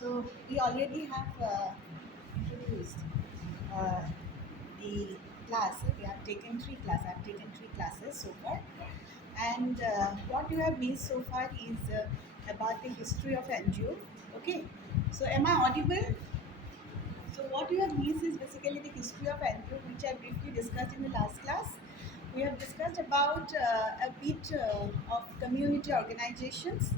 So we already have introduced uh, the class. We have taken three classes. I have taken three classes so far, and what you have missed so far is about the history of NGO. Okay, so am I audible? So what you have missed is basically the history of NGO, which I briefly discussed in the last class. We have discussed about a bit of community organizations.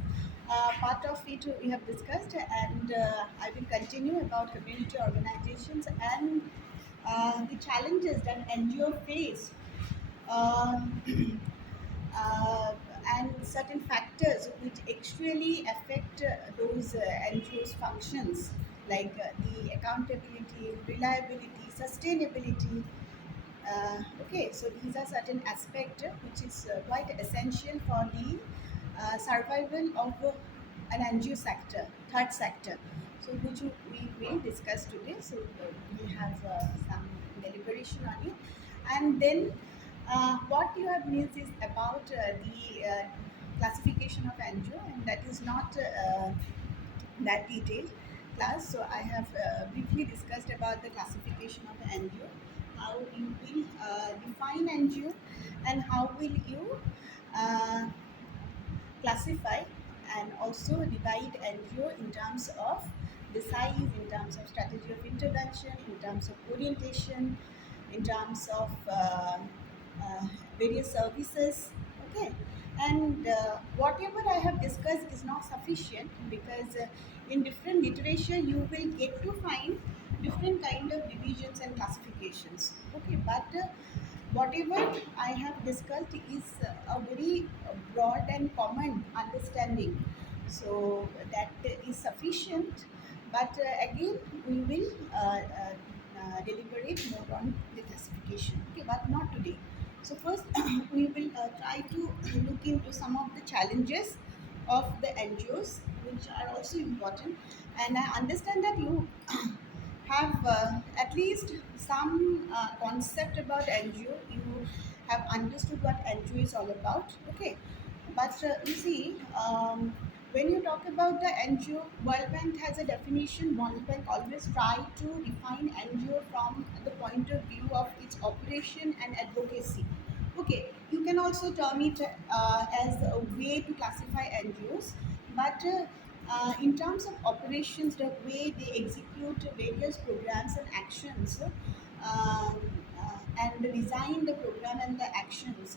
Part of it we have discussed, and I will continue about community organizations and the challenges that NGO face. Um, uh, and certain factors which actually affect those NGOs' functions, like the accountability, reliability, sustainability. Okay, so these are certain aspects which is quite essential for the survival of an NGO sector, third sector. So which we will discuss today. So we have some deliberation on it, and then what you have missed is about the classification of NGO, and that is not that detailed class. So I have briefly discussed about the classification of NGO, how you will define NGO, and how will you uh, classify and also divide NGO in terms of the size, in terms of strategy of intervention, in terms of orientation, in terms of uh, various services. Okay, and whatever I have discussed is not sufficient because in different literature you will get to find different kind of divisions and classifications. Okay, but whatever I have discussed is a very broad and common understanding. So that is sufficient. But again, we will deliberate more on the classification. Okay, but not today. So first, we will try to look into some of the challenges of the NGOs, which are also important. And I understand that you have at least some concept about NGO. You have understood what NGO is all about. Okay, but you see, when you talk about the NGO, World Bank has a definition. World Bank always try to define NGO from the point of view of its operation and advocacy. Okay, you can also term it as a way to classify NGOs, but in terms of operations, the way they execute various programs and actions, and design the program and the actions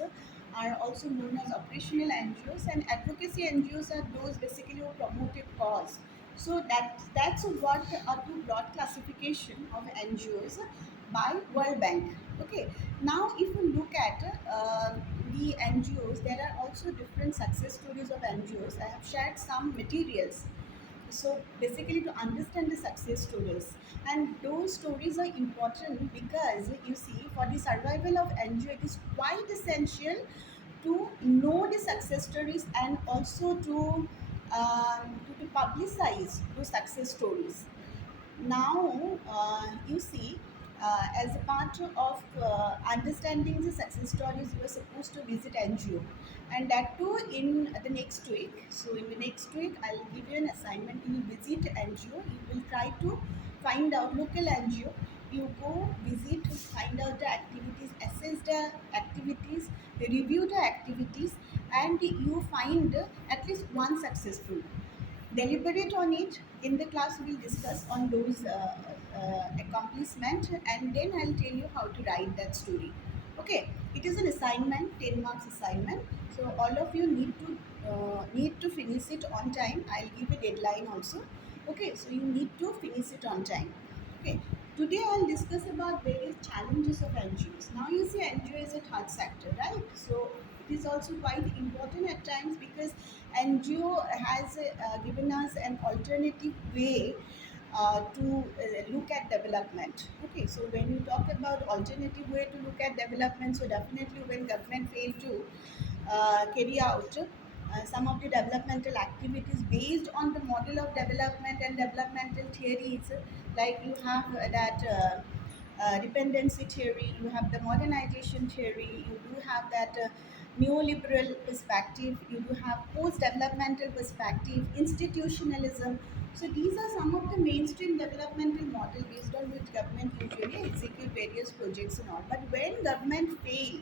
are also known as operational NGOs, and advocacy NGOs are those basically who promote a cause. So that's what a two broad classification of NGOs by World Bank. Okay, now if you look at the NGOs, there are also different success stories of NGOs. I have shared some materials, so basically to understand the success stories, and those stories are important because you see, for the survival of NGO it is quite essential to know the success stories and also to publicize those success stories. Now you see, as a part of understanding the success stories, you are supposed to visit NGO, and that too in the next week. So in the next week I'll give you an assignment. You will visit NGO, you will try to find out local NGO, you go visit to find out the activities, assess the activities, review the activities, and you find at least one successful. Deliberate on it. In the class we'll discuss on those accomplishment, and then I'll tell you how to write that story. Okay, it is an assignment, 10 marks assignment, so all of you need to finish it on time. I'll give a deadline also. Okay, so you need to finish it on time. Okay, today I'll discuss about various challenges of NGOs. Now you see, NGO is a third sector, right? So it is also quite important at times because NGO has given us an alternative way to look at development. Okay, so when you talk about alternative way to look at development, so definitely when government fail to carry out some of the developmental activities based on the model of development and developmental theories, like you have that dependency theory, you have the modernization theory, you do have that neoliberal perspective, you do have post developmental perspective, institutionalism. So these are some of the mainstream developmental model based on which government usually execute various projects and all. But when government fail,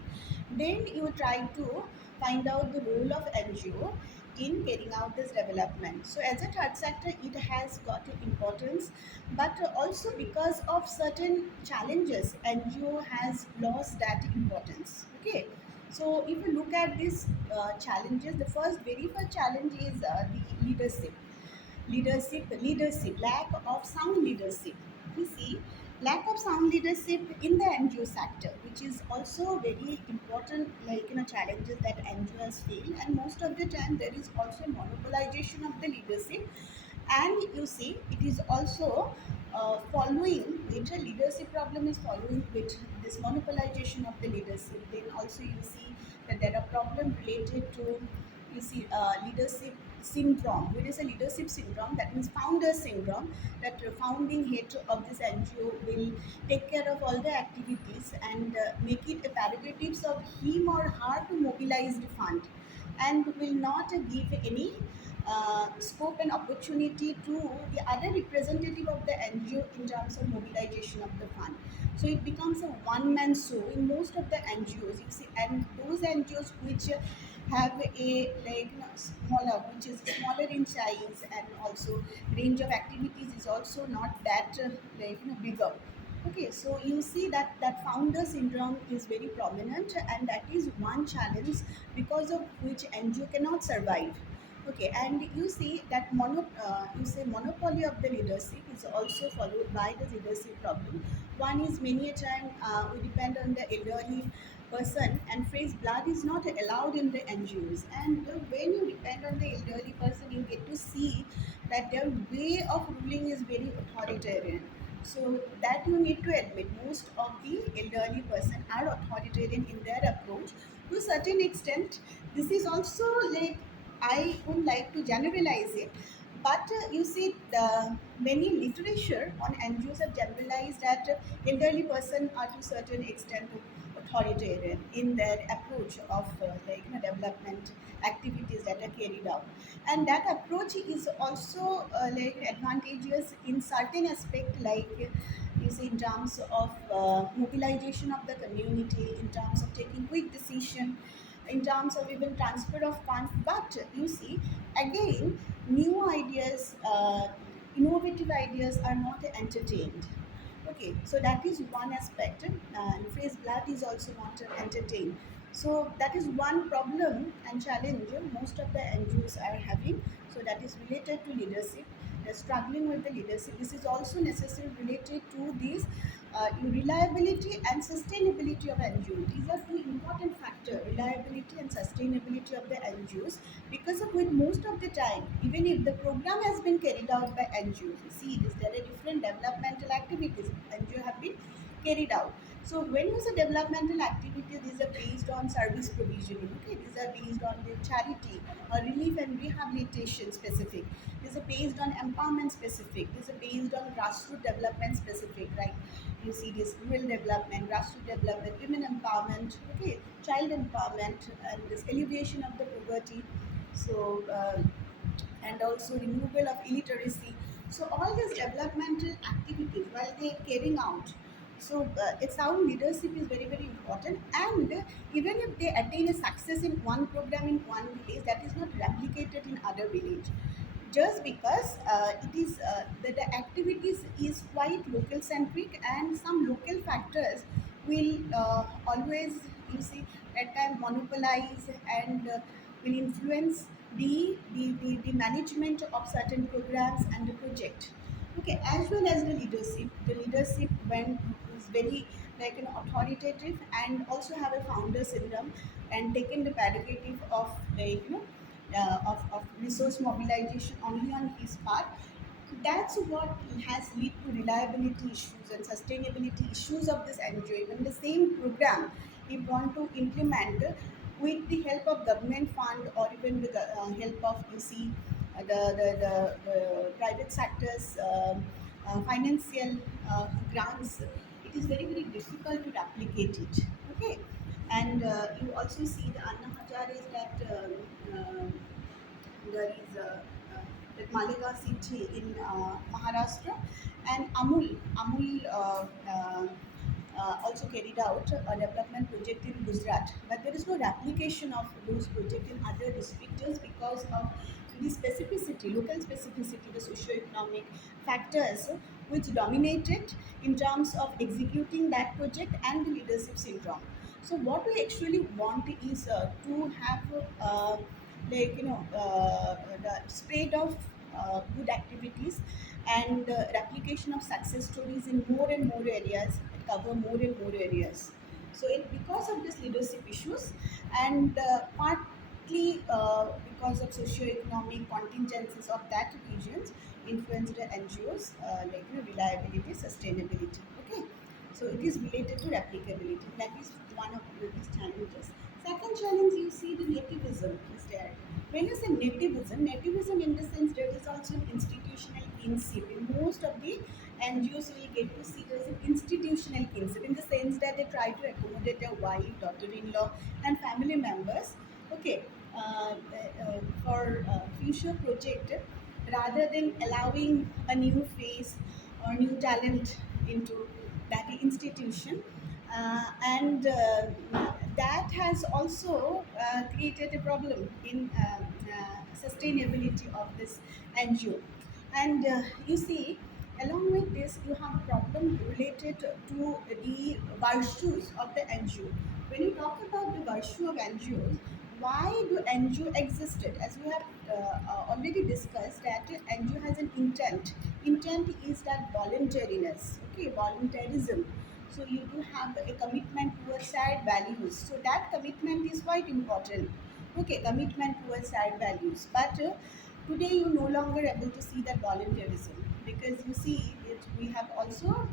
then you try to find out the role of NGO in carrying out this development. So as a third sector, it has got importance, but also because of certain challenges, NGO has lost that importance. Okay. So if you look at these challenges, the very first challenge is the leadership, lack of sound leadership. You see, lack of sound leadership in the NGO sector, which is also very important, like challenges that NGOs fail, and most of the time there is also monopolization of the leadership, and you see it is also following which a leadership problem is following with this monopolization of the leadership. Then also you see that there are problems related to, you see, leadership syndrome. When is a leadership syndrome, that means founder syndrome, that founding head of this NGO will take care of all the activities and make it a prerogatives of him or her to mobilize the fund, and will not give any scope and opportunity to the other representative of the NGO in terms of mobilization of the fund. So it becomes a one-man show in most of the NGOs. You see, and those NGOs which have a, like smaller, which is smaller in size, and also range of activities is also not that bigger. Okay, so you see that founder syndrome is very prominent, and that is one challenge because of which NGO cannot survive. Okay, and you see that you say monopoly of the leadership is also followed by the leadership problem. One is many a time we depend on the elderly person, and phrase blood is not allowed in the NGOs. And when you depend on the elderly person, you get to see that their way of ruling is very authoritarian. So that you need to admit, most of the elderly person are authoritarian in their approach to a certain extent. This is also, like, I would like to generalize it, but you see, the many literature on NGOs have generalized that elderly person are to certain extent authoritarian in their approach of development activities that are carried out, and that approach is also advantageous in certain aspect, like you see, in terms of mobilization of the community, in terms of taking quick decision, in terms of even transfer of funds. But you see, again, new ideas, innovative ideas are not entertained. Okay, so that is one aspect, and face blood is also not entertained. So that is one problem and challenge most of the NGOs are having. So that is related to leadership. They're struggling with the leadership. This is also necessary related to this reliability and sustainability of NGOs. These are two important factors: reliability and sustainability of the NGOs. Because of which, most of the time, even if the program has been carried out by NGOs, you see this, there are different developmental activities NGO have been carried out. So when you say developmental activities, these are based on service provisioning. Okay, these are based on the charity or relief and rehabilitation specific. These are based on empowerment specific. These are based on grassroots development specific. Right? You see this rural development, grassroots development, women empowerment. Okay, child empowerment, and this alleviation of the poverty. So. And also removal of illiteracy. So all these developmental activities, while they are carrying out, so its sound leadership is very very important. And even if they attain a success in one program in one village, that is not replicated in other village, just because it is the activities is quite local centric, and some local factors will always, you see, at time monopolize and will influence the management of certain programs and the project. Okay, as well as the leadership when is very authoritative, and also have a founder syndrome, and taken the prerogative of of resource mobilization only on his part. That's what has led to reliability issues and sustainability issues of this NGO. Even the same program, if want to implement with the help of government fund, or even with the help of, you see, the private sectors financial grants, it is very very difficult to replicate it. Okay, and you also see the Anna Hazare is that there is Malegaon city in Maharashtra, and Amul also carried out a development project in Gujarat. But there is no replication of those projects in other districts just because of the specificity, local specificity, the socio-economic factors which dominated in terms of executing that project and the leadership syndrome. So what we actually want is to have the spread of good activities and replication of success stories in more and more areas, cover more and more areas. So it because of these leadership issues and partly because of socio-economic contingencies of that regions influenced the NGOs reliability, sustainability. Okay, so it is related to replicability. That is one of the biggest challenges. Second challenge, you see the nativism is there. When you say nativism in the sense there is also an institutional kinship. In most of the NGOs, you will get to see there is an institutional kinship in the sense that they try to accommodate their wife, daughter-in-law, and family members. Okay, for future project rather than allowing a new face or new talent into that institution. And that has also created a problem in sustainability of this NGO. And you see, along with this, you have a problem related to the virtues of the NGO. When you talk about the virtue of NGOs, why do NGO existed? As we have already discussed, that NGO has an intent. Intent is that voluntariness, okay, voluntarism. So you do have a commitment towards shared values. So that commitment is quite important. Okay, commitment towards shared values. But today you no longer able to see that voluntarism because you see it, we have also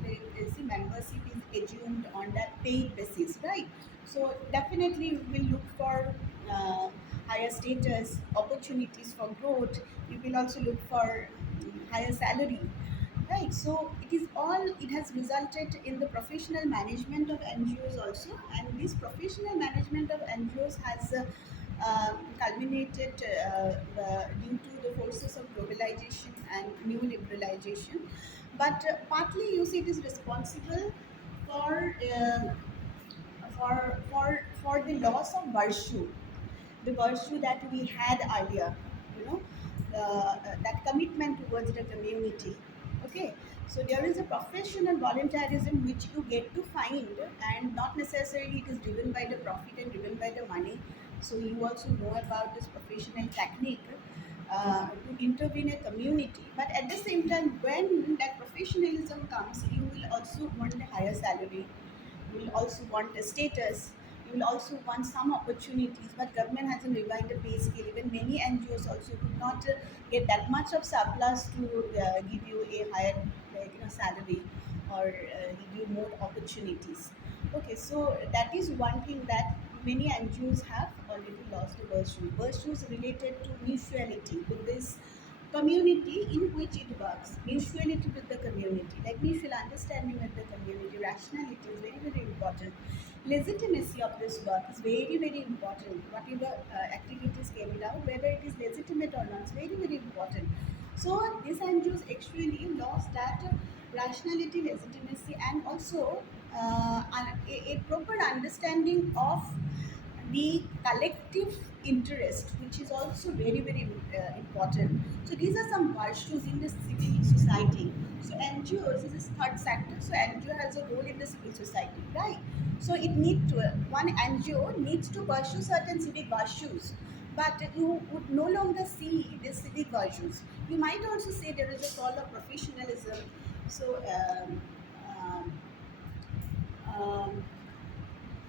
see membership is assumed on that paid basis, right? So definitely we will look for uh, higher status, opportunities for growth. We will also look for higher salary, right? So it is all, it has resulted in the professional management of NGOs also, and this professional management of NGOs has culminated due to the forces of globalization and new liberalization. But partly you see it is responsible for for the loss of virtue, the virtue that we had earlier, you know, that commitment towards the community. Okay, so there is a professional voluntarism which you get to find, and not necessarily it is driven by the profit and driven by the money. So you also know about this professional technique to intervene a community, but at the same time, when that professionalism comes, you will also want a higher salary, you will also want a status, you will also want some opportunities, but government hasn't revised the pay scale. Even many NGOs also could not get that much of surplus to give you a higher salary or give you more opportunities. Okay, so that is one thing that many NGOs have already lost the virtue. Virtues related to mutuality with this community in which it works, mutuality with the community, like mutual understanding with the community, rationality is very, very important. Legitimacy of this work is very, very important. Whatever activities carried out, whether it is legitimate or not, is very, very important. So these NGOs actually lost that rationality, legitimacy, and also a proper understanding of the collective interest, which is also very, very important. So these are some virtues in the civil society. So NGOs is a third sector. So NGO has a role in the civil society, right? So it needs to, one NGO needs to pursue certain civic virtues, but you would no longer see the civic virtues. You might also say there is a call of professionalism. So um,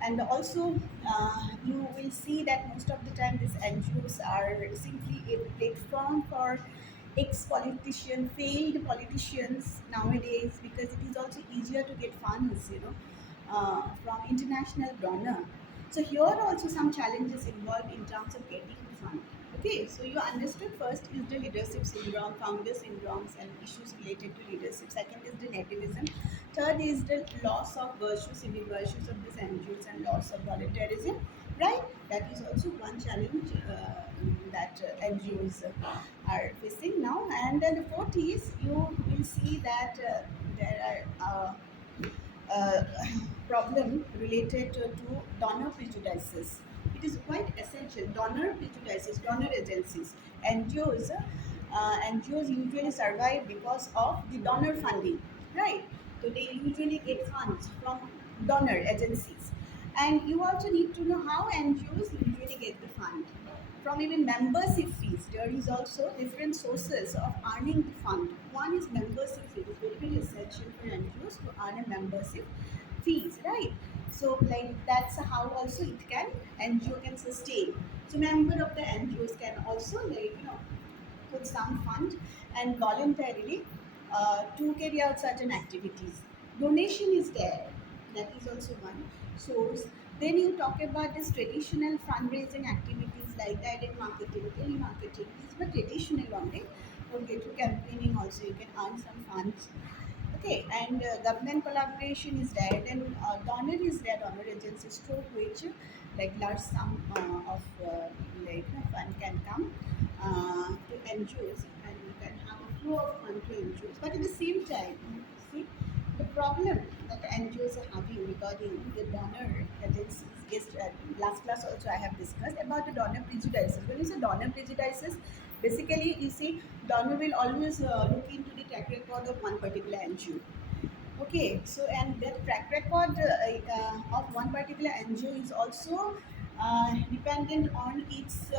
and also you will see that most of the time these NGOs are simply a platform for ex-politician, failed politicians nowadays, because it is also easier to get funds, from international donor. So here also some challenges involved in terms of getting the fund. Okay, so you understood first is the leadership syndrome, founder syndromes, and issues related to leadership. Second is the nativism. Third is the loss of virtue, civic virtues of the NGOs, and loss of volunteerism. Right? That is also one challenge that NGOs are facing now. And then the fourth is you will see that there are uh, problem related to donor prejudices. It is quite essential. Donor prejudices, donor agencies, NGOs, NGOs usually survive because of the donor funding, right? So they usually get funds from donor agencies. And you also need to know how NGOs usually get the fund from even membership fees. There is also different sources of earning the fund. One is membership fee. It's very, very essential for NGOs to earn a membership fees, right? So like that's how also it can NGO can sustain. So member of the NGOs can also put some fund and voluntarily to carry out certain activities. Donation is there. That is also one source. Then you talk about this traditional fundraising activities like direct marketing, telemarketing. These were traditional only. Okay, through campaigning also you can earn some funds. Okay, and government collaboration is there. Then donor is there, donor agencies through which like large sum of fund can come to NGOs, and you can have a flow of fund to NGOs. But at the same time, see the problem that the NGOs are having regarding the donor agencies is last class also I have discussed about the donor prejudices. When you say donor prejudices, basically you see donor will always look into the track record of one particular NGO. Okay, so and that track record of one particular NGO is also dependent on its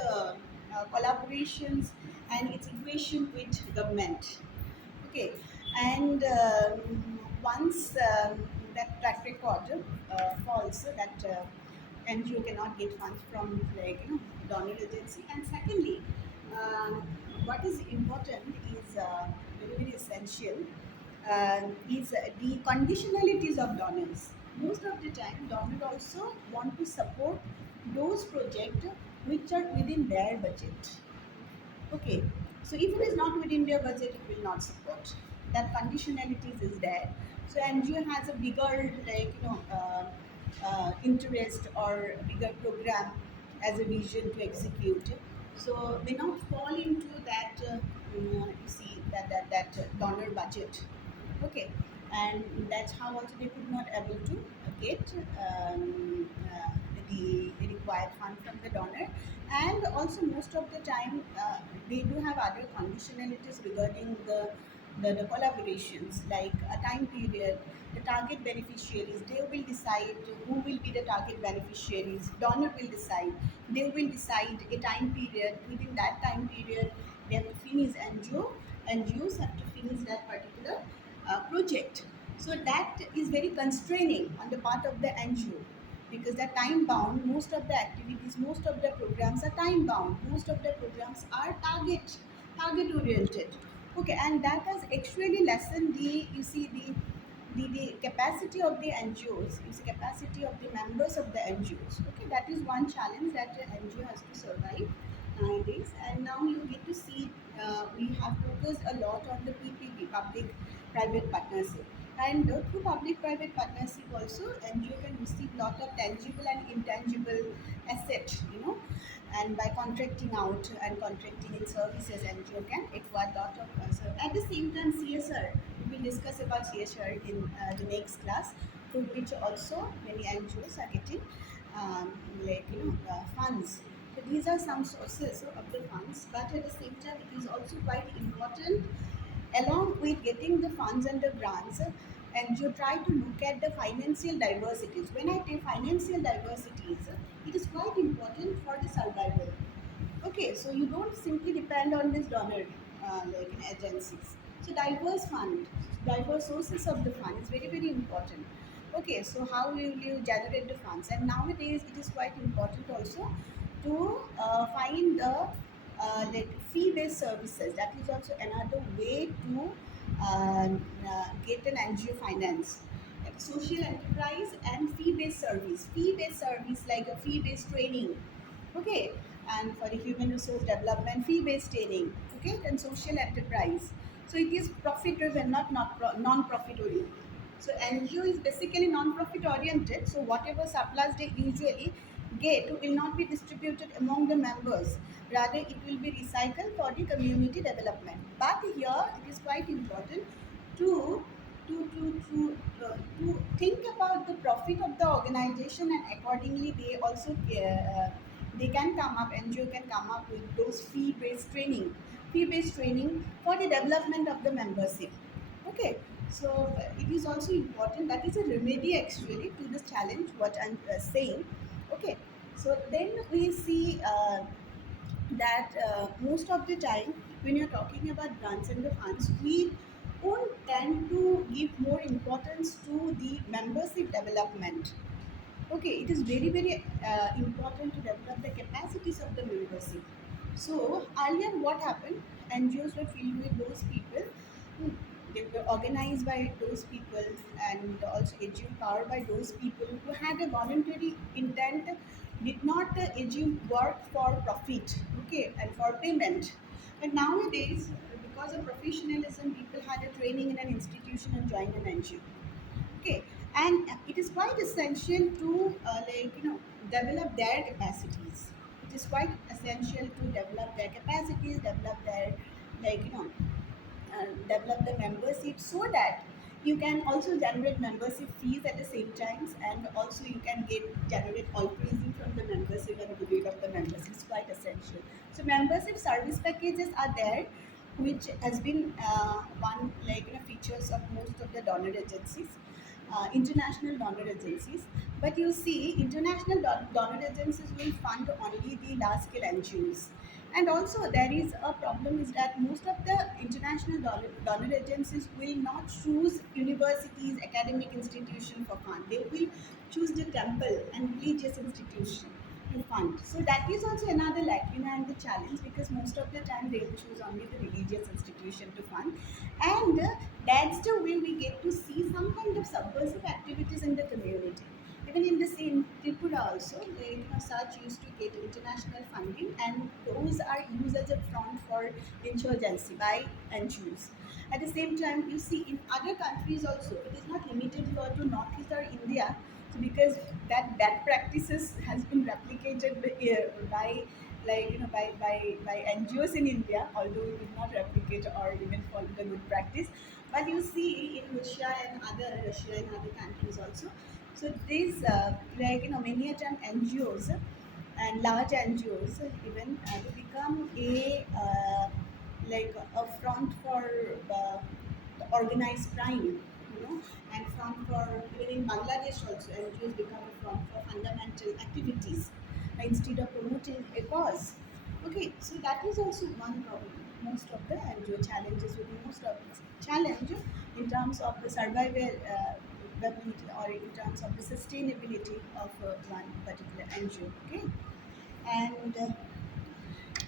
collaborations and its equation with government. Okay, and once that track record falls, that NGO cannot get funds from donor agency. And secondly, um, what is important is very, very essential is the conditionalities of donors. Most of the time, donors also want to support those projects which are within their budget. Okay, so if it is not within their budget, it will not support. That conditionalities is there. So NGO has a bigger interest or a bigger program as a vision to execute. So may not fall into that. You see that donor budget. Okay, and that's how also they could not able to get the required fund from the donor. And also most of the time they do have other conditionalities regarding the collaborations like a time period. The target beneficiaries, they will decide who will be the target beneficiaries. Donor will decide. They will decide a time period. Within that time period they have to finish. NGOs have to finish that particular project. So that is very constraining on the part of the NGO because they're time bound. Most of the activities, most of the programs are time bound. Most of the programs are target oriented. Okay, and that has actually lessened the you see the capacity of the NGOs, is the capacity of the members of the NGOs. Okay, that is one challenge that the NGO has to survive nowadays. And now you get to see we have focused a lot on the PPP, public-private partnership. And through public-private partnership also, NGO can receive lot of tangible and intangible asset, and by contracting out and contracting in services, NGO can acquire lot of. So at the same time, CSR. We will discuss about CSR in the next class, through which also many NGOs are getting funds. So these are some sources of the funds, but at the same time, it is also quite important along with getting the funds and the grants, and you try to look at the financial diversities. When I say financial diversities, it is quite important for the survival. Okay, so you don't simply depend on this donor agencies. So diverse fund, diverse sources of the fund is very, very important. Okay, so how will you generate the funds? And nowadays it is quite important also to find the fee-based services. That is also another way to get an NGO finance. Like social enterprise and fee-based service. Fee-based service like a fee-based training. Okay, and for the human resource development, fee-based training, okay, then social enterprise. So it is profit-driven, not non-profit oriented. So NGO is basically non-profit oriented. So whatever surplus they usually get will not be distributed among the members. Rather, it will be recycled for the community development. But here it is quite important to to think about the profit of the organization, and accordingly they also they can come up, NGO can come up with those fee based training for the development of the membership. Okay, so it is also important, that is a remedy actually to this challenge what I'm saying. Okay, so then we see that most of the time when you're talking about grants and the funds, we won't tend to give more importance to the membership development. Okay, it is very important to develop the capacities of the membership. So earlier, what happened? NGOs were filled with those people. who- They were organized by those people and also achieved power by those people who had a voluntary intent, did not achieve work for profit, okay, and for payment. But nowadays, because of professionalism, people had a training in an institution and joined an NGO. Okay, and it is quite essential to develop their capacities. It is quite essential to develop their capacities, develop their like you know develop the membership, so that you can also generate membership fees at the same times, and also you can generate altruism from the membership and goodwill of the members. It's quite essential. So membership service packages are there, which has been one features of most of the donor agencies, international donor agencies. But you see, international donor agencies will fund only the large scale NGOs. And also there is a problem is that most of the international donor agencies will not choose universities, academic institution for fund. They will choose the temple and religious institution to fund. So that is also another lacuna and the challenge, because most of the time they will choose only the religious institution to fund. And that's the way we get to see some kind of subversive activities in the community. Even in the same Tripura also, such used to get international funding, and those are used as a front for insurgency by NGOs. At the same time, you see in other countries also, it is not limited here to Northeast or India, so because that bad practices has been replicated by by NGOs in India, although it did not replicate or even follow the good practice. But you see in Russia and other countries also. So these many a time NGOs and large NGOs even they become a front for the organized crime, and front for, even in Bangladesh also, NGOs become a front for fundamental activities instead of promoting a cause. Okay, so that is also one problem. Most of the NGO challenges with most of the challenge in terms of the survival ability, or in terms of the sustainability of one particular NGO. Okay, and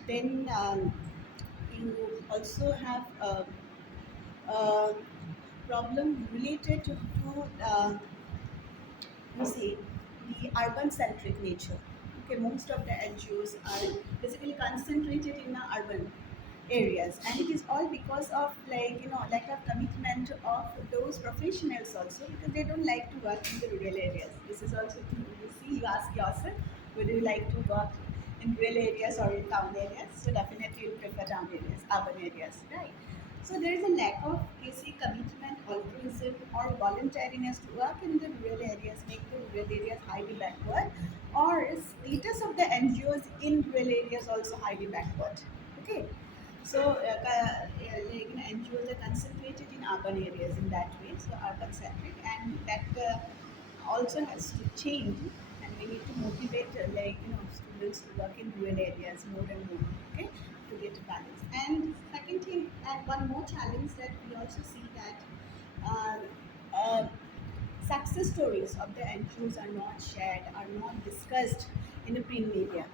then you also have a problem related to you see the urban centric nature. Okay, most of the NGOs are basically concentrated in the urban areas, and it is all because of lack of commitment of those professionals also, because they don't like to work in the rural areas. This is also true. You see, you ask yourself whether you like to work in rural areas or in town areas. So definitely you prefer town areas, urban areas, right? So there is a lack of, you see, commitment, altruism, or voluntariness to work in the rural areas, make the rural areas highly backward, or status of the NGOs in rural areas also highly backward. Okay, so NGOs are concentrated in urban areas in that way, so urban centric, and that also has to change, and we need to motivate students to work in rural areas more and more. Okay, to get a balance. And second thing, and one more challenge that we also see that uh, uh, success stories of the NGOs are not shared, are not discussed in the print media.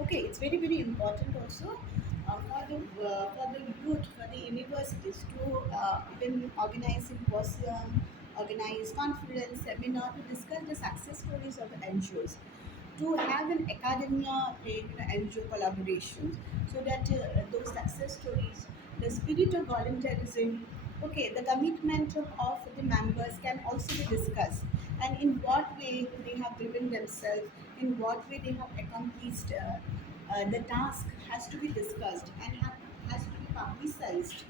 Okay, it's very important also for the youth, for the universities to even organize symposium, organize conference, seminar to discuss the success stories of the NGOs. to have an academia NGO collaboration, so that those success stories, the spirit of volunteerism, okay, the commitment of the members can also be discussed, and in what way they have driven themselves, in what way they have accomplished the task has to be discussed and has to be publicized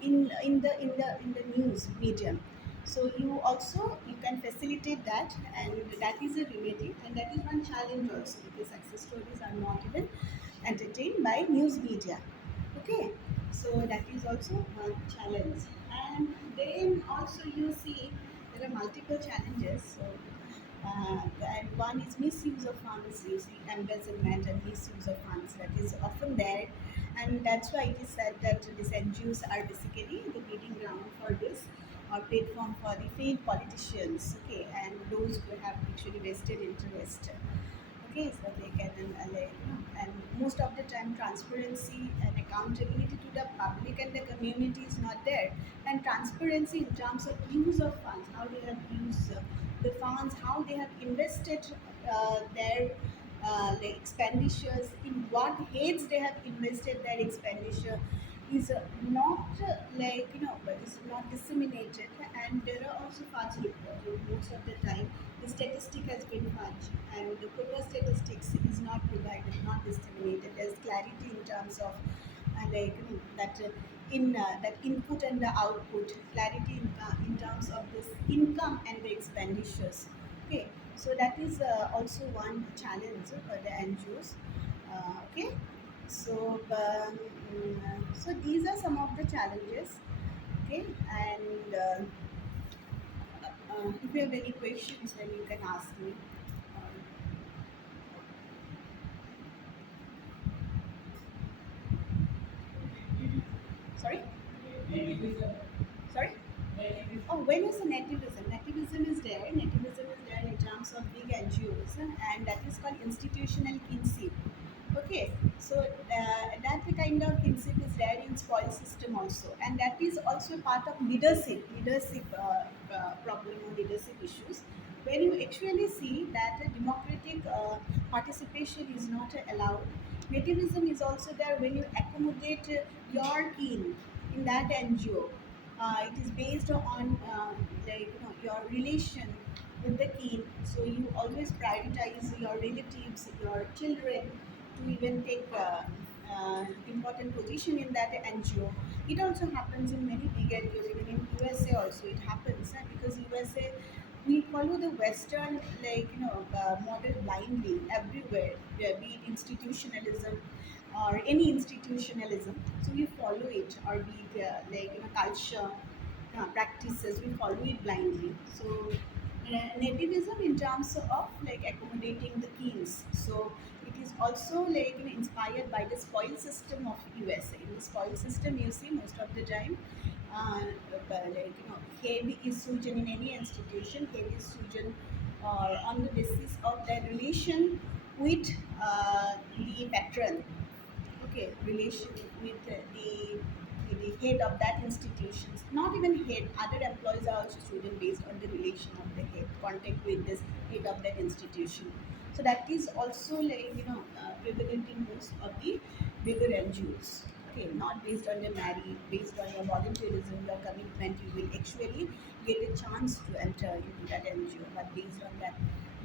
in the news medium. So you can facilitate that, and that is a remedy, and that is one challenge also, because success stories are not even entertained by news media. Okay, so that is also one challenge. And then also you see there are multiple challenges. So and one is misuse of funds, you see, embezzlement and misuse of funds that is often there, and that's why it is said that these NGOs are basically the breeding ground for this, or platform for the failed politicians, okay, and those who have actually vested interest. Okay, so they can and most of the time transparency and accountability to the public and the community is not there. And transparency in terms of use of funds, how they have used the funds, how they have invested their expenditures, in what heads they have invested their expenditure, is not is not disseminated, and there are also fudge reported most of the time. The statistic has been fudged, and the proper statistics is not provided, not disseminated. There's clarity in terms of that in that input and the output, clarity in terms of this income and the expenditures. Okay, so that is also one challenge for the NGOs. Okay, so so these are some of the challenges. Okay, and if you have any questions, then you can ask me. Sorry, sorry. Oh, when is the nativism? Nativism is there. Nativism is there in terms of big NGOs, and that is called institutional kinship. Okay, so that kind of kinship is there in spoil system also, and that is also part of leadership problem or leadership issues. When you actually see that democratic participation is not allowed, nativism is also there when you accommodate your kin in that NGO. It is based on your relation with the kin, so you always prioritize your relatives, your children, to even take important position in that NGO. It also happens in many big NGOs, even in USA also it happens, because USA, we follow the Western model blindly everywhere, be it institutionalism or any institutionalism. So we follow it, or be it culture practices, we follow it blindly. So nativism in terms of accommodating the kings. So it is also inspired by the spoil system of USA. In the spoil system, you see most of the time, head is chosen in any institution. Head is chosen on the basis of their relation with the patron. Okay, relation with the head of that institution. Not even head, other employees are also student based on the relation of the head, contact with this head of that institution. So that is also prevalent in most of the bigger NGOs. Okay, not based on your marriage, based on your volunteerism, your commitment, you will actually get a chance to enter into that NGO, but based on that,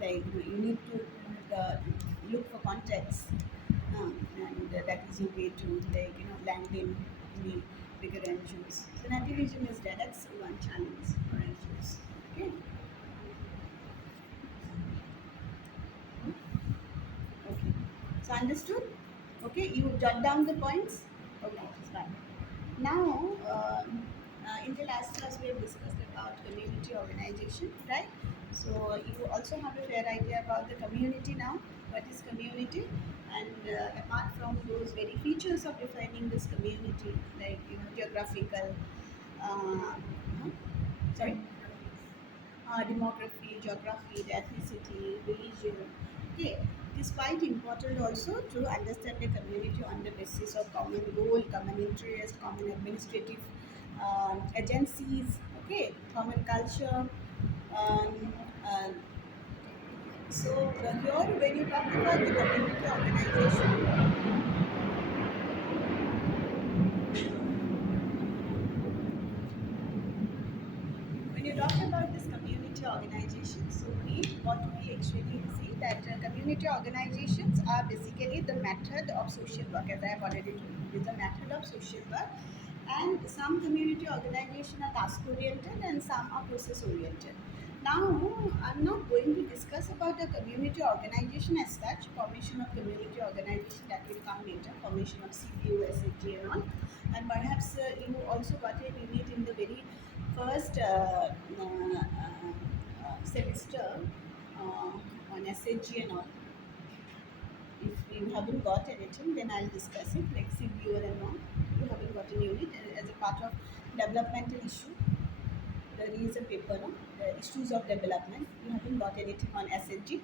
you need to look for contacts, and that is a way to land in the bigger NGOs. So navigation is there. That's one challenge for NGOs. Okay. Okay. So understood? Okay. You jot down the points. Okay. It's fine. Now, in the last class we have discussed about community organization, right? So you also have a fair idea about the community now. What is community? And apart from those very features of defining this community, like geographical, uh, huh? Sorry, demography, geography, the ethnicity, religion. Okay, it is quite important also to understand the community on the basis of common goal, common interest, common administrative agencies. Okay, common culture, um, uh, So here, when you talk about the community organization, when you talk about this community organization, so what we actually see that community organizations are basically the method of social work, as I have already told you. It is a method of social work, and some community organizations are task oriented and some are process oriented. Now, I'm not going to discuss about the community organization as such. Formation of community organization, that will come later. Formation of CPO, SHG and all. And perhaps you also got a unit in the very first semester on SHG and all. If you haven't got anything, then I'll discuss it like CPO and all. You haven't got a unit as a part of developmental issue. There is a paper, no? The issues of development. You haven't got anything on SHG.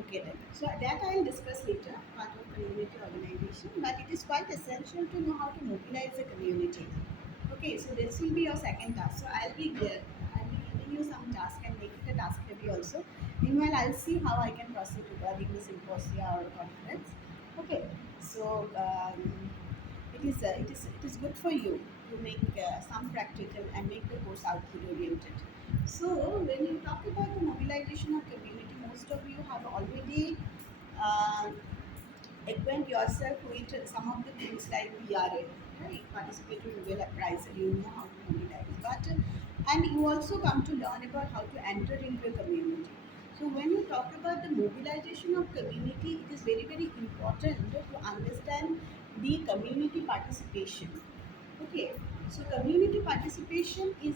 Okay then. So that I will discuss later, part of community organization. But it is quite essential to know how to mobilize a community. Okay, so this will be your second task. So I'll be there. I'll be giving you some task and make it a task heavy also. Meanwhile, I'll see how I can proceed regarding the symposia or conference. Okay, so it is good for you to make some practical and make the course output oriented. So when you talk about the mobilization of community, most of you have already uh, acquaint yourself with some of the things like PRA, right? Participatory Rebel Uprising, you know how to mobilize. But and you also come to learn about how to enter into a community. So when you talk about the mobilization of community, it is very very important to understand the community participation. Okay, so community participation is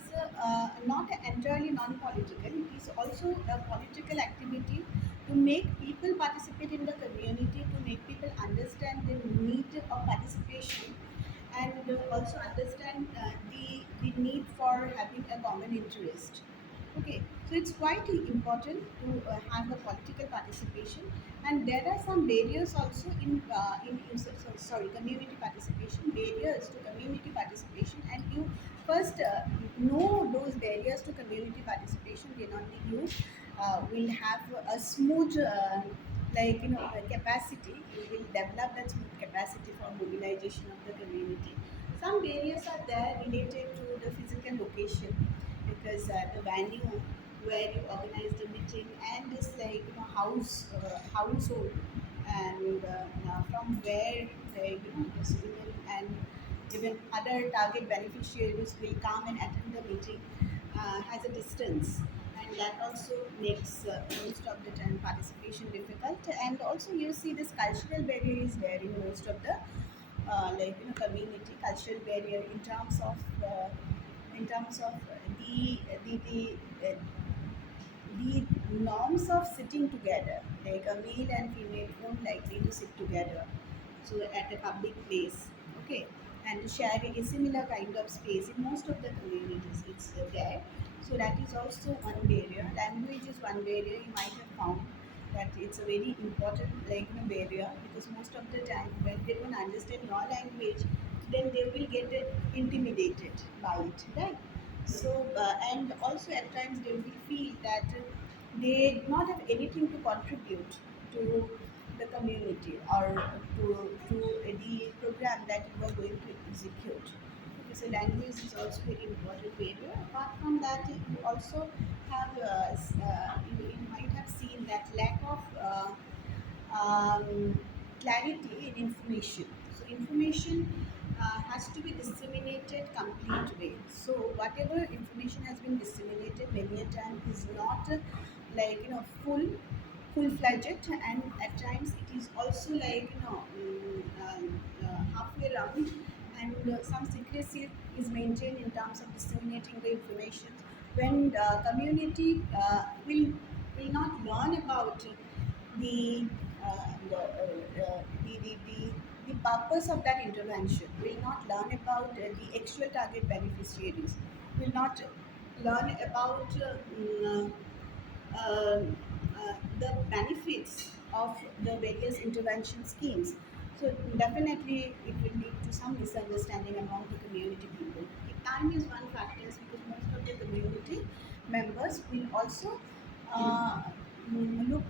not entirely non-political. It is also a political activity to make people participate in the community, to make people understand the need of participation, and also understand the need for having a common interest. Okay, so it's quite important to have a political participation, and there are some barriers also in community participation. Barriers to community participation, and you first know those barriers to community participation. Then only you will have a smooth. Capacity, you will develop that smooth capacity for mobilization of the community. Some barriers are there related to the physical location, because the venue where you organize the meeting and this household, and from where the civilian and even other target beneficiaries will come and attend the meeting has a distance, and that also makes most of the time participation difficult. And also you see this cultural barrier is there in most of the community. Cultural barrier in terms of the norms of sitting together, like a male and female won't likely to sit together, so at a public place, okay, and sharing a similar kind of space in most of the communities, it's there. So that is also one barrier. Language is one barrier. You might have found that it's a very important barrier, because most of the time when they don't understand your language, then they will get intimidated by it, right? So and also at times they will feel that they do not have anything to contribute to the community or to the program that you are going to execute. Okay, so language is also very important barrier. Apart from that, you also have you might have seen that lack of clarity in information. So information has to be disseminated complete way. So whatever information has been disseminated many a time is not full fledged, and at times it is also halfway around, and some secrecy is maintained in terms of disseminating the information. When the community will not learn about the the purpose of that intervention, will not learn about the actual target beneficiaries, will not learn about the benefits of the various intervention schemes. So definitely it will lead to some misunderstanding among the community people. The time is one factor, because most of the community members will also uh, look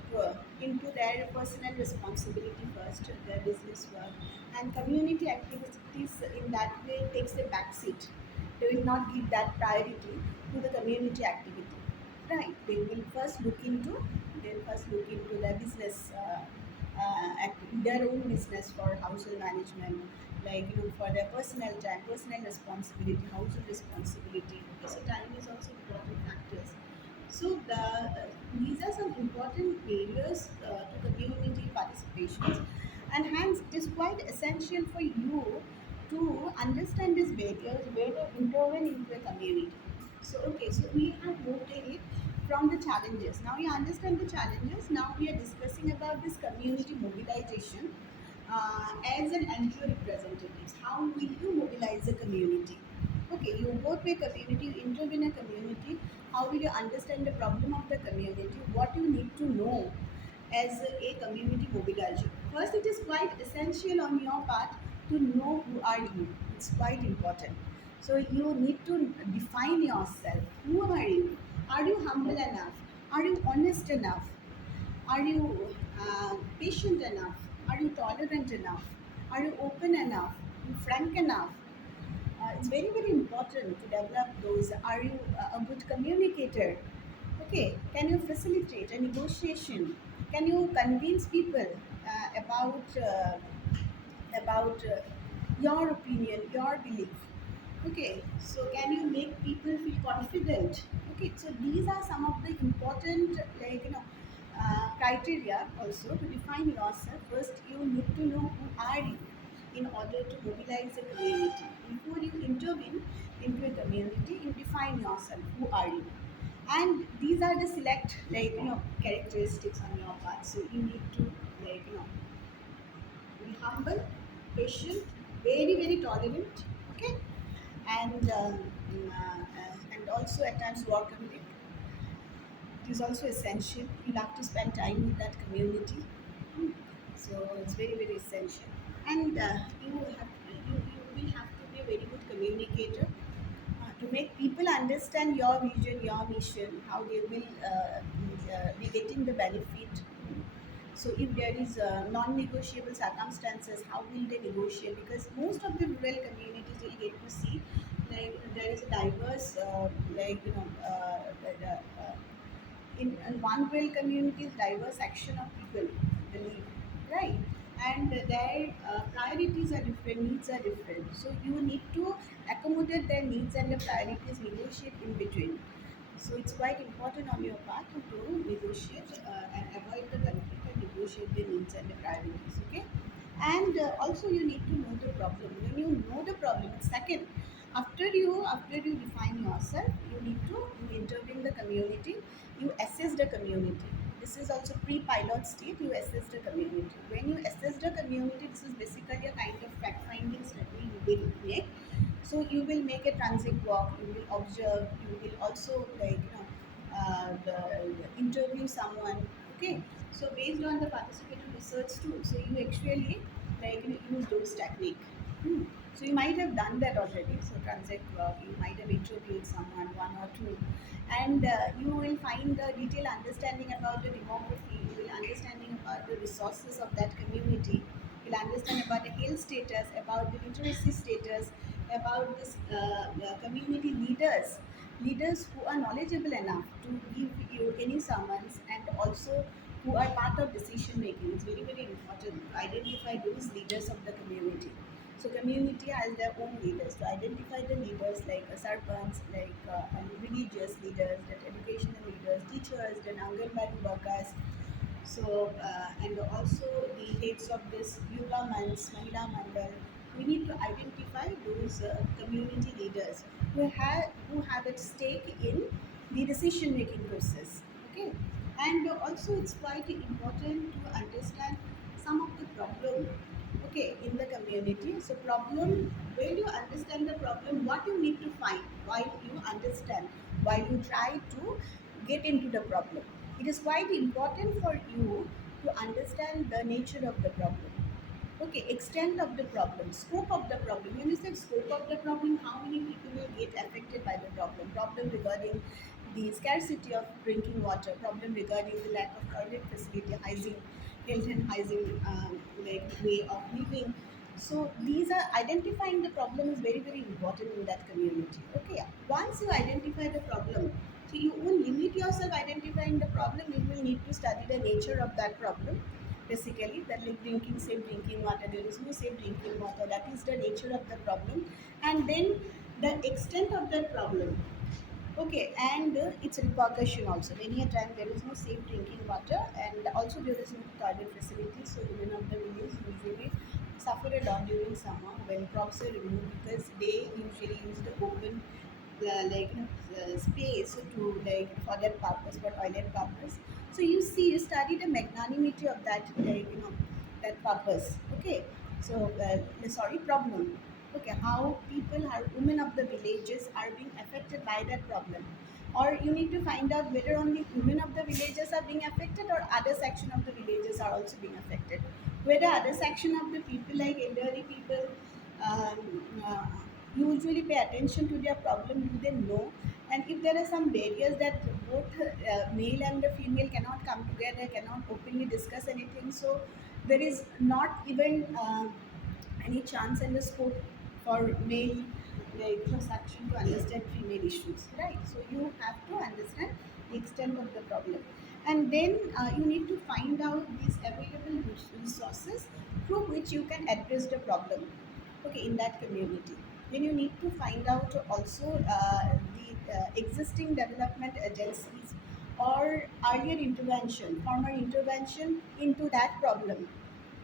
into their personal responsibility first, their business work, and community activities in that way takes a back seat. They will not give that priority to the community activity, right? They'll first look into their business, their own business for household management, like for their personal time, personal responsibility, household responsibility. Okay, so time is also important factors. So these are some important barriers to community participations, and hence it is quite essential for you to understand these barriers where to intervene into a community. So okay, so we have moved it from the challenges. Now we understand the challenges. Now we are discussing about this community mobilization as an NGO representatives. How will you mobilize a community? Okay, you go to a community, you intervene in a community. How will you understand the problem of the community? What you need to know as a community mobilizer. First, it is quite essential on your part to know who are you. It's quite important. So you need to define yourself. Who are you? Are you humble enough? Are you honest enough? Are you patient enough? Are you tolerant enough? Are you open enough? Are you frank enough? It's very, very important to develop those. Are you a good communicator? Okay, can you facilitate a negotiation? Can you convince people about your opinion, your belief? Okay, so can you make people feel confident? Okay, so these are some of the important, criteria also to define yourself. First, you need to know who are you in order to mobilize a community. Before you intervene into a community, you define yourself. Who are you? And these are the select, characteristics on your part. So you need to, be humble, patient, very, very tolerant. Okay, and also at times workaholic. It is also essential. You have to spend time with that community. Hmm. So it's very, very essential. And you will have to be a very good communicator to make people understand your vision, your mission, how they will be getting the benefit. So if there is non-negotiable circumstances, how will they negotiate? Because most of the rural communities will get to see, like there is a diverse, in one rural community, diverse section of people they live, right? And their priorities are different, needs are different. So you need to accommodate their needs and the priorities, negotiate in between. So it's quite important on your part to negotiate and avoid the conflict and negotiate the needs and the priorities. Okay, and also you need to know the problem. When you know the problem, second, after you define yourself, you need to intervene the community. You assess the community. This is also pre-pilot state. You assess the community. When you assess the community, this is basically a kind of fact finding study you will make. So you will make a transit walk, you will observe, you will also interview someone. Okay, so based on the participative research too, so you actually use those technique. Hmm. So you might have done that already. So transit work, you might have interviewed someone, one or two, and you will find the detailed understanding about the demography. You will understanding about the resources of that community. You'll understand about the health status, about the literacy status, about this community leaders who are knowledgeable enough to give you any summons, and also who are part of decision making. It's very, very important to identify those leaders of the community. So community has their own leaders. To identify the leaders like a sarpans, like religious leaders, that educational leaders, teachers, then Anganwadi workers. So and also the heads of this yoga months, Mahila Mandal. We need to identify those community leaders who have a stake in the decision making process. Okay, and also it's quite important to understand some of the problem. Okay, in the community. So problem, when you understand the problem, what you need to find while you understand, while you try to get into the problem. It is quite important for you to understand the nature of the problem. Okay, extent of the problem, scope of the problem. When you say scope of the problem, how many people will get affected by the problem? Problem regarding the scarcity of drinking water, problem regarding the lack of toilet facility, hygiene, health and hygiene, way of living. So these are identifying the problem is very very important in that community. Okay, once you identify the problem, so you won't limit yourself identifying the problem. You will need to study the nature of that problem. Basically, that like drinking safe drinking water, there is no safe drinking water. That is the nature of the problem, and then the extent of the problem. Okay, and its repercussion also. Many a time there is no safe drinking water, and also there is no toilet facility. So women of the village usually suffer a lot during summer when crops are removed, because they usually use the open space to for that purpose, for toilet purpose. So you study the magnanimity of that, that purpose. Okay, so sorry, problem. Okay, how people are, women of the villages are being affected by that problem, or you need to find out whether only women of the villages are being affected or other section of the villages are also being affected, whether other section of the people like elderly people uh, usually pay attention to their problem, do they know, and if there are some barriers that both male and the female cannot come together, cannot openly discuss anything, so there is not even any chance and the scope for male section to understand female issues, right? So you have to understand the extent of the problem, and then you need to find out these available resources through which you can address the problem, okay, in that community. Then you need to find out also the existing development agencies or earlier intervention, former intervention into that problem.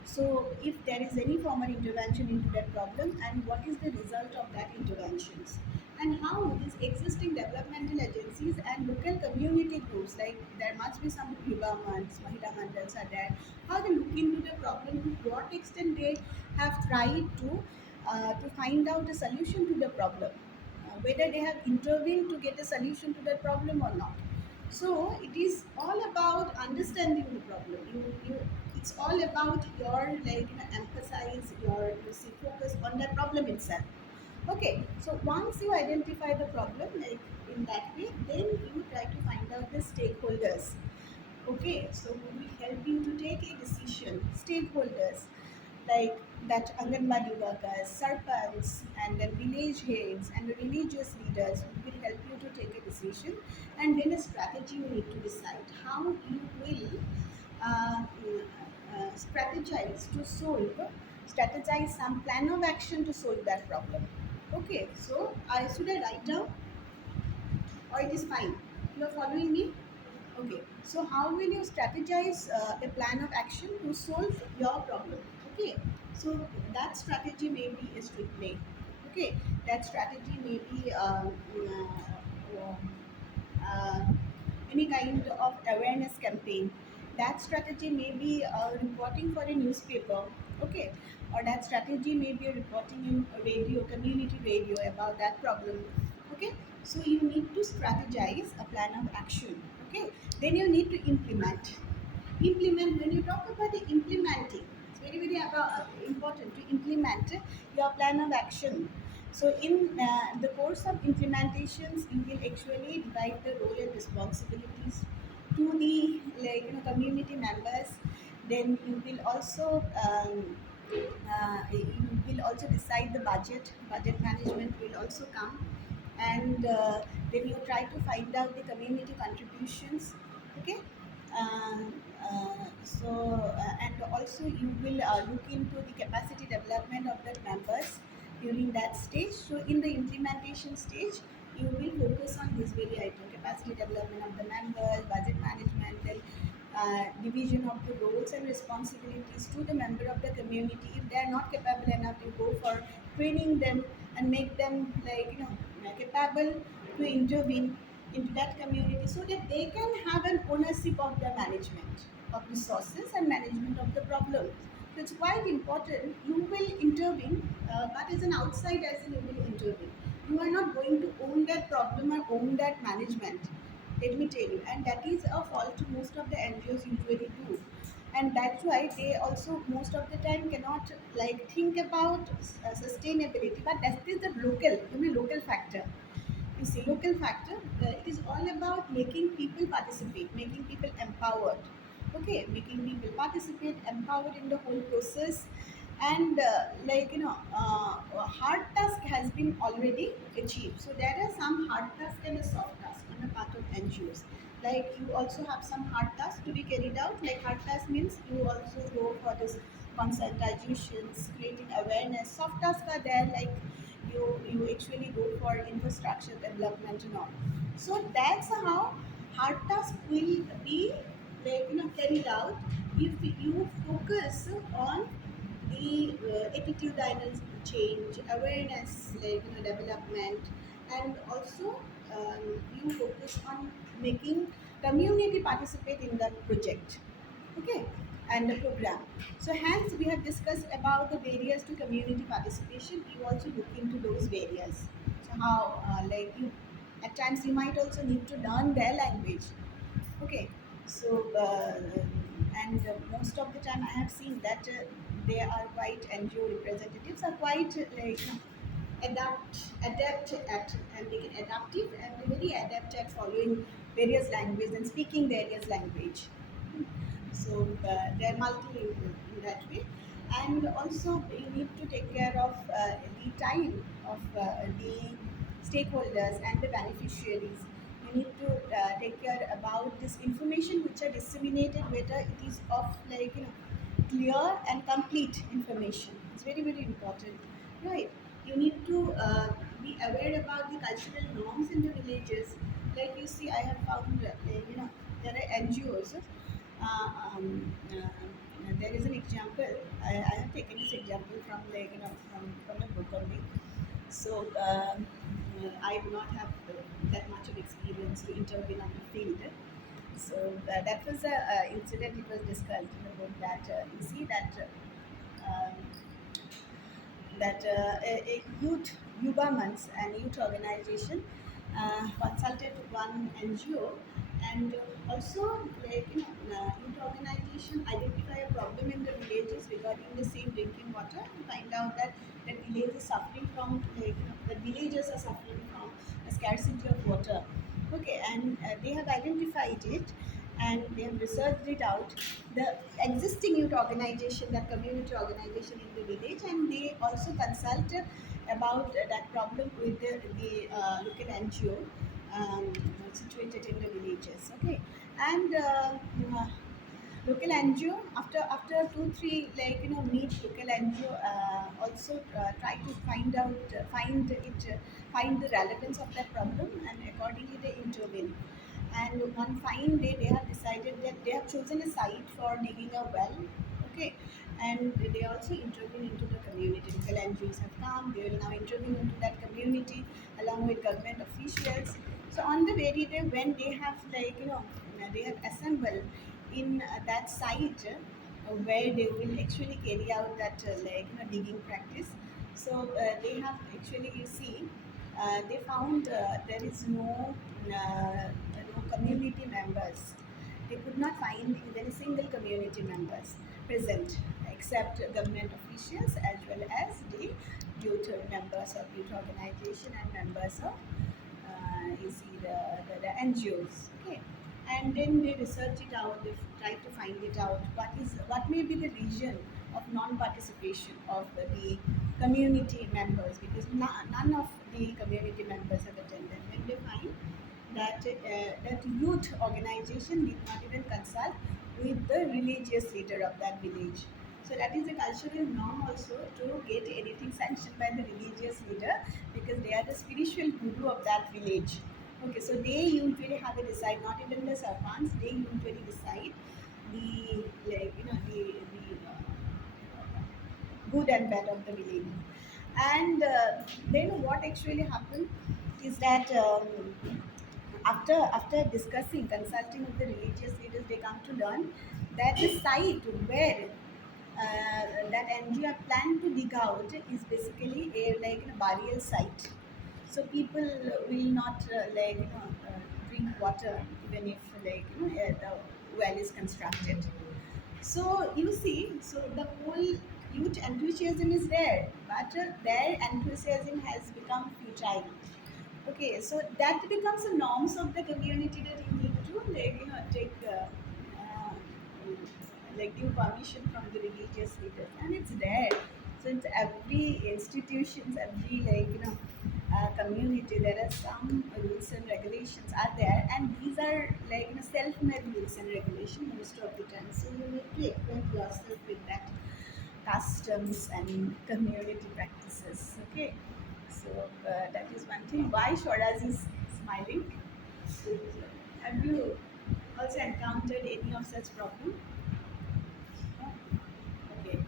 So, if there is any formal intervention into that problem, and what is the result of that interventions, and how these existing developmental agencies and local community groups, like there must be some governments, Mahila Mandals are there, how they look into the problem, to what extent they have tried to find out a solution to the problem, whether they have intervened to get a solution to that problem or not. So it is all about understanding the problem. It's all about your emphasize your you see focus on the problem itself. Okay, so once you identify the problem, like in that way, then you try to find out the stakeholders. Okay, so who will help you to take a decision? Stakeholders like that Anganwadi workers, sarpans, and then village heads and the religious leaders who will help you to take a decision, and then a strategy you need to decide how you will strategize to strategize some plan of action to solve that problem. Okay, so I should I write down or it is fine? You are following me? Okay, so how will you strategize a plan of action to solve your problem? Okay, so that strategy may be a street play. Okay, that strategy may be uh, any kind of awareness campaign. That strategy may be reporting for a newspaper. Okay, or that strategy may be reporting in a radio, community radio about that problem. Okay, so you need to strategize a plan of action. Okay, then you need to implement. When you talk about the implementing, it's very very important to implement your plan of action. So in the course of implementations, you will actually divide the role and responsibilities to the community members. Then you will also decide the budget. Budget management will also come, and then you try to find out the community contributions. Okay, and also you will look into the capacity development of the members during that stage. So in the implementation stage, you will focus on this very item: capacity development of the members, budget management, then division of the roles and responsibilities to the member of the community. If they are not capable enough, you go for training them and make them capable to intervene into that community, so that they can have an ownership of the management of resources and management of the problems. So it's quite important. You will intervene, but as an outside, as in you will intervene. You are not going to own that problem or own that management. Let me tell you, and that is a fault most of the NGOs usually do, and that's why they also most of the time cannot think about sustainability. But that is the local factor. You see, local factor, it is all about making people participate, making people empowered. Okay, making people participate, empowered in the whole process. And a hard task has been already achieved. So there are some hard tasks and a soft task on the part of NGOs. Like you also have some hard tasks to be carried out. Like hard task means you also go for this conscientizations, creating awareness. Soft tasks are there, like you actually go for infrastructure development and all. So that's how hard task will be carried out if you focus on the attitudinal change, awareness, development, and also you focus on making community participate in the project. Okay, and the program. So hence we have discussed about the barriers to community participation. You also look into those barriers. So how you at times you might also need to learn their language. Okay, so and most of the time I have seen that they are quite NGO representatives are quite adapt at and they can adaptive and very adept at following various languages and speaking various language. So they are multilingual in that way. And also you need to take care of the time of the stakeholders and the beneficiaries. You need to take care about this information which are disseminated, whether it is of clear and complete information. It's very very important, right? You need to be aware about the cultural norms in the villages. Like you see, I have found there are NGOs. There is an example. I have taken this example from from a book only. So I do not have that much of experience to intervene on the field. So that was a incident. It was discussed in the book that you see that um, a youth Yuba months and youth organization consulted one NGO, and also youth organization identify a problem in the villages regarding the safe drinking water and find out that the village is suffering from the villagers are suffering from a scarcity of water. Okay, and they have identified it and they have researched it out. The existing youth organization, that community organization in the village, and they also consult about that problem with the local NGO situated in the villages. Okay, and local NGO after 2 3 meet local NGO also try to find the relevance of that problem, and accordingly they intervene. And one fine day they have decided that they have chosen a site for digging a well. Okay, and they also intervene into the community. Local NGOs have come, they will now intervene into that community along with government officials. So on the very day when they have they have assembled in that site where they will actually carry out that digging practice. So they have actually, you see, they found there is no community members. They could not find even a single community members present except government officials as well as the youth members of youth organization and members of you see the NGOs. Okay, and then they research it out. They try to find it out. What may be the reason of non-participation of the community members, because none of the community members have attended. When they find that youth organization did not even consult with the religious leader of that village. So that is a cultural norm also to get anything sanctioned by the religious leader, because they are the spiritual guru of that village. Okay, so they usually have a decide, not even the sarpans, they usually decide the good and bad of the village. And then what actually happened is that after discussing, consulting with the religious leaders, they come to learn that the site where that NGO plan to dig out is basically a burial site. So people will not drink water even if the well is constructed. So you see, so the whole youth enthusiasm is there, but their enthusiasm has become futile. Okay, so that becomes the norms of the community that you need to take like give permission from the religious leaders, and it's there. So it's every institutions, every community. There are some rules and regulations are there, and these are self-made rules and regulation most of the time. So you need to acquaint yourself with that customs and community practices. Okay, so that is one thing. Why Shoraz is smiling? Have you also encountered any of such problem? No? Okay,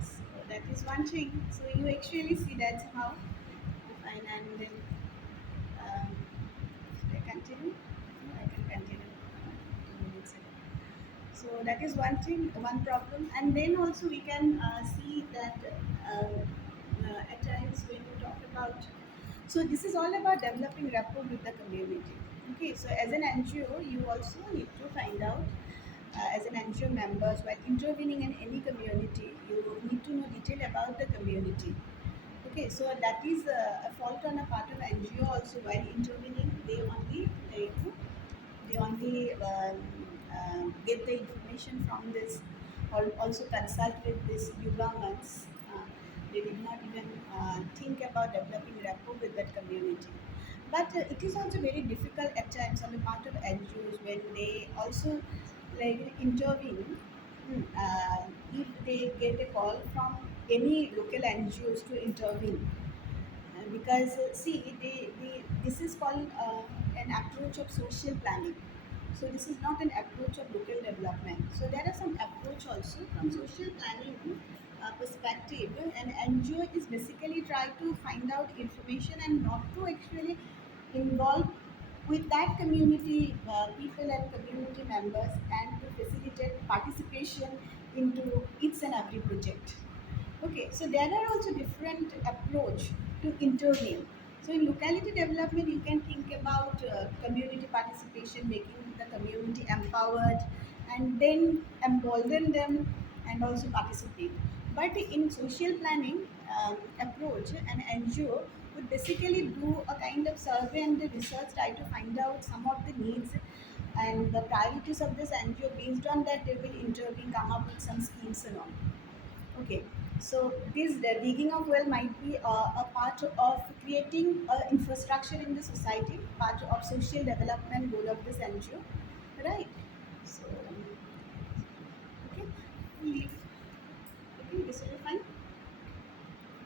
so that is one thing. So you actually see that's how fine, and then should I continue? No, I can continue. 2 minutes ago. So that is one thing, one problem, and then also we can see that at times when you talk about, so this is all about developing rapport with the community. Okay, so as an NGO, you also need to find out as an NGO members while intervening in any community, you need to know detail about the community. Okay, so that is a fault on a part of NGO also while intervening. They only get the information from this, or also consult with these governments. They did not even think about developing rapport with that community. But it is also very difficult at times on the part of NGOs when they also intervene. If they get a call from any local NGOs to intervene, because see this is called an approach of social planning. So this is not an approach of local development. So there are some approach also from social planning perspective. An NGO is basically try to find out information and not to actually involve with that community people and community members, and to facilitate participation into each and every project. Okay, so there are also different approach to intervene. So in locality development, you can think about community participation, making the community empowered, and then embolden them and also participate. But in social planning approach, an NGO would basically do a kind of survey and the research, try to find out some of the needs and the priorities of this NGO. Based on that, they will intervene, come up with some schemes and all. Okay, so this the digging of well might be a part of creating infrastructure in the society, part of social development goal of this NGO, right? So